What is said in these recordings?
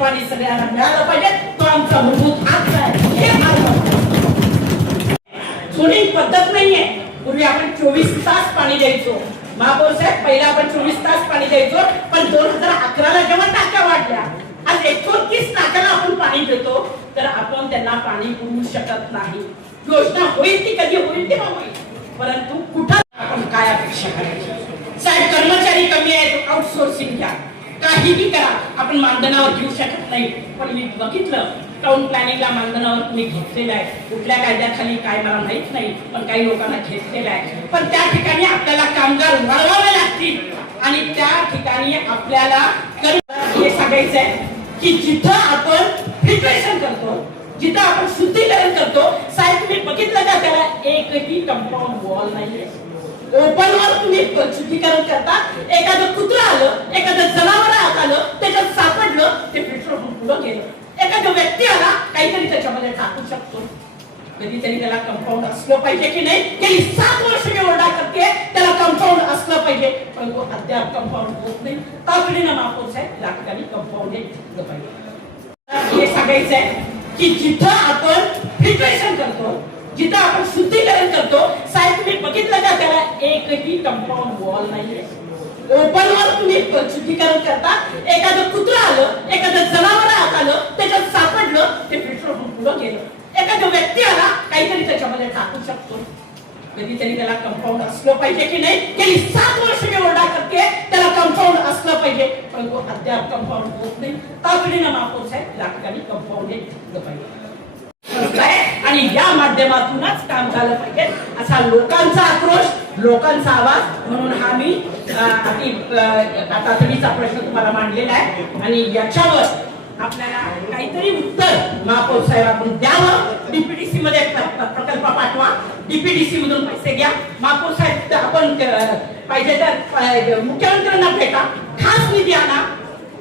पाणी सगळ्यांना मिळालं पाहिजे, तो आमचा मूलभूत हक्क आहे. हे जुनी पद्धत नाहीये. पूर्वी आपण 24 तास पाणी द्यायचो. महापौर साहेब, पहिला आपण 24 तास पाणी द्यायचो, पण 2011ला जेव्हा टाक्या वाढल्या, आज 29 टाक्याला आपण पाणी देतो, तर आपण त्यांना पाणी पुरवू शकत नाही. योजना होईल ती कधी होईल तेव्हा होईल, परंतु कुठं आपण काय अपेक्षा करायची? साहेब, कर्मचारी कमी आहेत, आउटसोर्सिंग घ्या, काहीही करा, आपण मानधनावर घेऊ शकत नाही. पण मी बघितलं टाउन प्लॅनिंगला मानधनावर तुम्ही घेतलेलं आहे. कुठल्या कायद्याखाली काय मला माहित नाही, पण काही लोकांना घेतलेलं आहे. पण त्या ठिकाणी आपल्याला कामगार वाढवावे लागतील आणि त्या ठिकाणी आपल्याला हे सांगायचं आहे की जिथं आपण फिल्ट्रेशन करतो, जिथं आपण शुद्धीकरण करतो, साहेब तुम्ही बघितलं का त्याला एकही कंपाऊंड वॉल नाहीये. ओपन वर तुम्ही शुद्धीकरण करता, एखादं कुत्रं आलं, एखादं जनावर आलं, त्याच्यात सापडलं, ते फिल्टर होऊन पुढं गेलं. एखादा व्यक्ती आला, काहीतरी त्याच्यामध्ये टाकू शकतो. कधीतरी त्याला कंपाऊंड असलं पाहिजे की नाही? गेली 7 वर्ष मी ओरडा करते, त्याला कंपाऊंड असलं पाहिजे, पण तो अद्याप कंपाऊंड होत नाही. तातडीनं महापौर साहेब या ठिकाणी कंपाऊंड हे घेतलं पाहिजे. हे सांगायचं आहे की जिथं आपण फिल्ट्रेशन करतो, जिथं आपण शुद्धीकरण करतो, साहेब तुम्ही बघितलं का त्याला एकही कंपाऊंड वॉल नाहीये. ओपन वर तुम्ही शुद्धीकरण करता, एखादं कुत्रं आलं, एखादं जनावर आलं, त्याच्यात सापडलं, ते फिल्टर होऊन पुढं गेलं. एखादा व्यक्ती आला, काहीतरी त्याच्यामध्ये टाकू शकतो. कधीतरी त्याला कंपाऊंड असलं पाहिजे की नाही? गेली 7 वर्ष मी ओरडा करते, त्याला कंपाऊंड असलं पाहिजे, पण तो अद्याप कंपाऊंड होत नाही. तातडीनं महापौर साहेब या ठिकाणी कंपाऊंड हे घेतलं पाहिजे आणि या माध्यमातूनच काम झालं पाहिजे, असा लोकांचा आक्रोश, लोकांचा आवाज. म्हणून हा मी तातडीचा प्रश्न तुम्हाला मांडलेला आहे आणि याच्यावर आपल्याला काहीतरी उत्तर महापौर साहेबांकडून द्यावं. डीपीडीसी मध्ये प्रकल्प पाठवा, डीपीडीसी मधून पैसे घ्या. महापौर साहेब आपण पाहिजे तर मुख्यमंत्र्यांना भेटा, खास निधी आणा,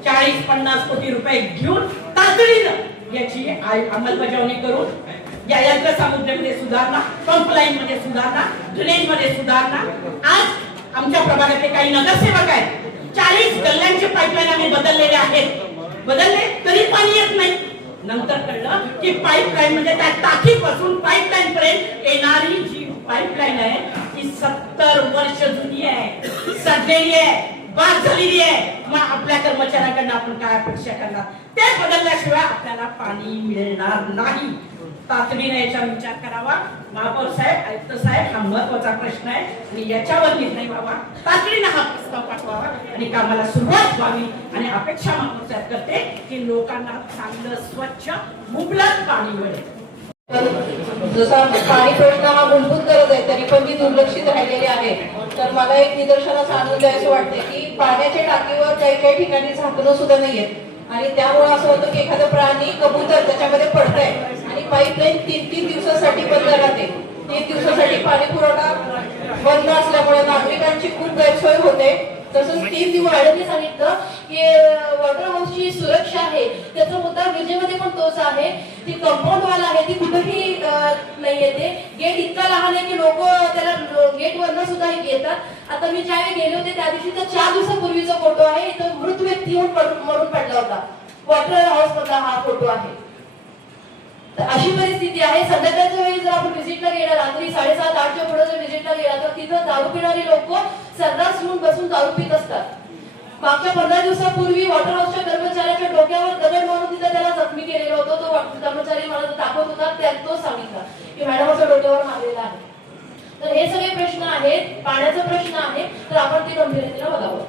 40-50 कोटी रुपये घेऊन तातडीनं याची अंमलबजावणी करून या यंत्रसामुग्रीमध्ये सुधारणा, पंपलाईन मध्ये सुधारणा, ड्रेनेज मध्ये सुधारणा. आज आमच्या प्रभागातले काही नगरसेवक आहेत, 40 गल्ल्यांचे पाईपलाईन आम्ही बदललेले आहेत. बदलले तरी पाणी येत नाही. नंतर कळलं की पाईपलाईन म्हणजे त्या टाकीपासून पाईपलाईन पर्यंत येणारी जी पाईपलाईन आहे ती 70 वर्ष जुनी आहे, सडलेली आहे, बाद झालेली आहे. मग आपल्या कर्मचाऱ्यांकडून आपण काय अपेक्षा करणार? ते बदलल्याशिवाय आपल्याला पाणी मिळणार नाही. तातडीने याच्यावर विचार करावा. महापौर साहेब, आयुक्त साहेब, हा महत्वाचा प्रश्न आहे आणि याच्यावर निर्णय व्हावा. तातडीने हा प्रस्ताव पाठवावा आणि कामाला सुरुवात व्हावी. आणि अपेक्षा महापौर साहेब करते की लोकांना चांगलं स्वच्छ मुबलक पाणी मिळेल. जसा पाणी प्रश्न हा मूलभूत गरज आहे, तरी पण ती दुर्लक्षित राहिलेली आहे. तर मला एक निदर्शनास आणून द्यायचं वाटते की पाण्याच्या टाकीवर काही काही ठिकाणी झाकणं सुद्धा नाहीयेत आणि त्यामुळे असं होतं की एखादं प्राणी, कबूतर त्याच्यामध्ये पडतंय आणि पाईपलाईन 3-3 दिवसासाठी बंद राहते. 3 दिवसासाठी पाणी पुरवठा बंद असल्यामुळे नागरिकांची खूप गैरसोय होते. तसंच 3 दिवस सांगितलं की वॉटर हाऊसची सुरक्षा आहे, त्याचा मुद्दा विजेमध्ये पण तोच आहे. ती कंपाऊंड वॉल आहे, ती कुठेही नाही येते. गेट इतका लहान आहे की लोक त्याला गेट वरनं सुद्धा येतात. आता मी ज्यावेळी गेले होते त्या दिवशी 4 दिवसापूर्वीचा फोटो आहे. इथं मृत व्यक्ती येऊन मरून पडला होता. वॉटर हाऊस मधला हा फोटो आहे. अशी परिस्थिती आहे. संध्याकाळच्या वेळी जर आपण व्हिजिटला गेला, रात्री 7:30-8च्या पुढे जर व्हिजिटला गेला तर तिथं दारू पिणारी लोक सर्रास येऊन बसून दारू पित असतात. मागच्या 15 दिवसापूर्वी वॉटर हाऊसच्या कर्मचाऱ्याच्या डोक्यावर दगड मारून तिथं त्याला जखमी केलेला होता. तो कर्मचारी मला दाखवत होता, तो सांगितला की मॅडमच्या डोक्यावर मारलेला आहे. तर हे सगळे प्रश्न आहेत, पाण्याचा प्रश्न आहे, तर आपण ते गंभीरतेने बघावं.